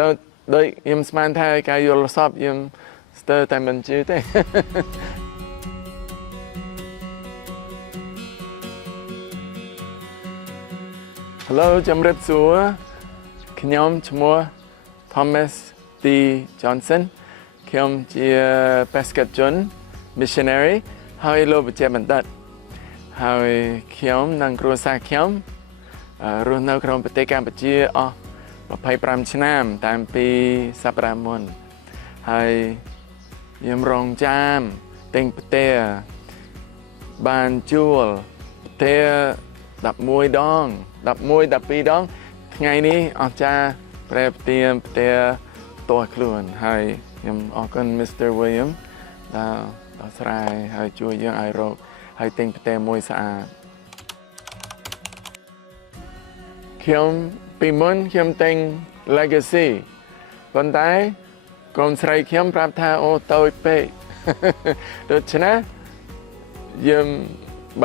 tới đợi em mang theo cái vô shop em stir tại mình chứ thế Hello ជំរាបសួរខ្ញុំឈ្មោះ Thomas D Johnson ខ្ញុំជាបេសកជន missionary ហើយលោកបច្ចេកបណ្ឌិតហើយខ្ញុំនិងគ្រួសារខ្ញុំរស់នៅក្នុងប្រទេសកម្ពុជាអស់25ឆ្នាំតាំងពីសប្តាហ៍មុនហើយខ្ញុំរងចាំទិញផ្ទះបានជួលផ្ទះ11ដង11 12ដងថ្ងៃនេះអស្ចារ្យប្រែផ្ទះផ្ទះផ្ទាល់ខ្លួនហើយខ្ញុំអរគុណ Mr. William ដែលដោះស្រាយហើយជួយយើងឲ្យរកហើយទិញផ្ទះមួយស្អាតខ្ញុំពីមុនខ្ញុំទិញ Legacy ប៉ុន្តែកូនស្រីខ្ញុំប្រាប់ថាអូតូចពេកដូច្នេះយើង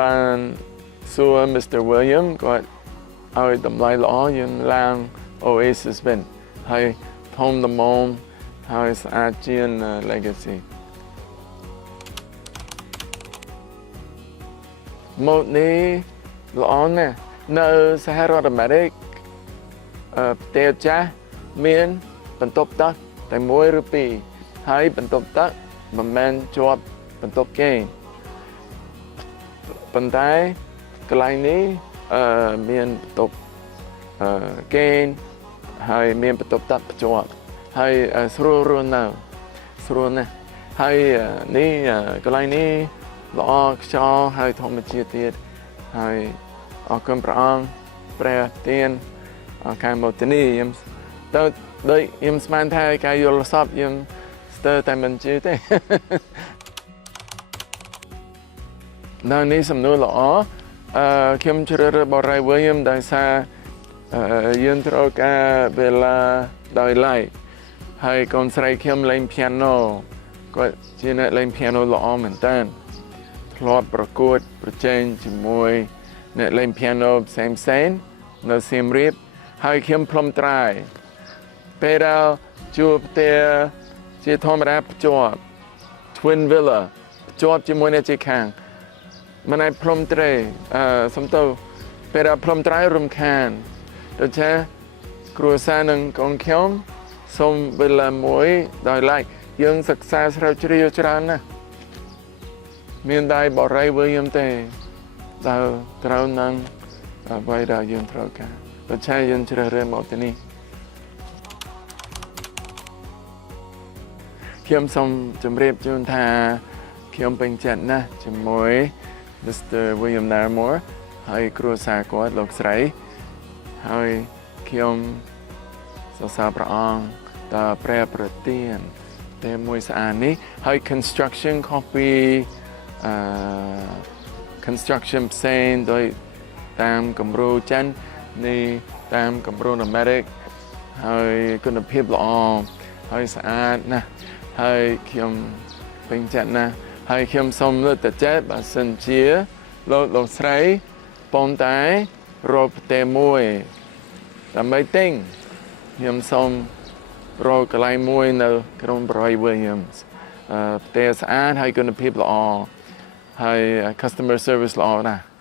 បានសួរ Mr. William គាត់ឲ្យតម្លៃល្អយើងឡើង Oasis វិញហើយធំល្មមហើយស្អាតជាង Legacy ម៉ូដនេះល្អណាស់នៅសហរដ្ឋអាមេរិកផ្ទះចាស់មានបន្ទប់ទឹកតែមួយឬពីរហើយបន្ទប់ទឹកមិនមែនជាប់បន្ទប់គេប៉ុន្តែកន្លែងនេះមានបន្ទប់គេហើយមានបន្ទប់ទឹកភ្ជាប់ហើយស្រួលរស់នៅស្រួលណាស់ហើយនេះកន្លែងនេះល្អខ្យល់ហើយធម្មជាតិទៀតហើយអរគុណព្រះអង្គព្រះទានខាងមកទីនេះខ្ញុំទៅដូចខ្ញុំស្មានថាការយល់សពខ្ញុំស្ទើរតែមិនជឿទេនៅនេះសំណួរល្អខ្ញុំជ្រើសរើសបរិយា William ដោយសារយើងត្រូវការវេលាដោយឡែកហើយកូនស្រីខ្ញុំលេង piano គាត់ជាអ្នកលេង piano ល្អមែនតើធ្លាប់ប្រកួតប្រជែងជាមួយអ្នកលេង piano ផ្សេងនៅសៀមរាបហើយខ្ញុំផ្លុំត្រាយពេលដែលជួបផ្ទះជាធម្មតាភ្ជាប់ Twin Villa ភ្ជាប់ជាមួយអ្នកជិះខាងមិនឲ្យផ្លុំត្រេសំទៅពេលដែលផ្លុំត្រាយរំខានដូច្នេះគ្រួសារនឹងកូនខ្ញុំសូមវេលាមួយដោយឡែកយើងសិក្សាស្រាវជ្រាវច្រើនណាស់មានតែបរិយា William ទេដែលត្រូវនឹងអ្វីដែលយើងត្រូវការដូច្នេះយើងជ្រើសរើសមកទីនេះខ្ញុំសូមជម្រាបជូនថាខ្ញុំពេញចិត្តណាស់ជាមួយ Mr. William Naramore ហើយគ្រួសារគាត់លោកស្រីហើយខ្ញុំសរសើរព្រះអង្គដែលព្រះប្រទានតែមួយស្អាតនេះហើយ construction ខុសពីconstruction ផ្សេងដោយតាមគំរូចិននេះតាមគំរូអាមេរិកហើយគុណភាពល្អហើយស្អាតណាស់ហើយខ្ញុំពេញចិត្តណាស់ហើយខ្ញុំសូមលើកទឹកចិត្តបើសិនជាលោកស្រីប៉ុន្តែរកផ្ទះមួយដើម្បីទិញខ្ញុំសូមរកកន្លែងមួយនៅក្រុង Bray Williams ផ្ទះស្អាតហើយគុណភាពល្អហើយ customer service ល្អណាស់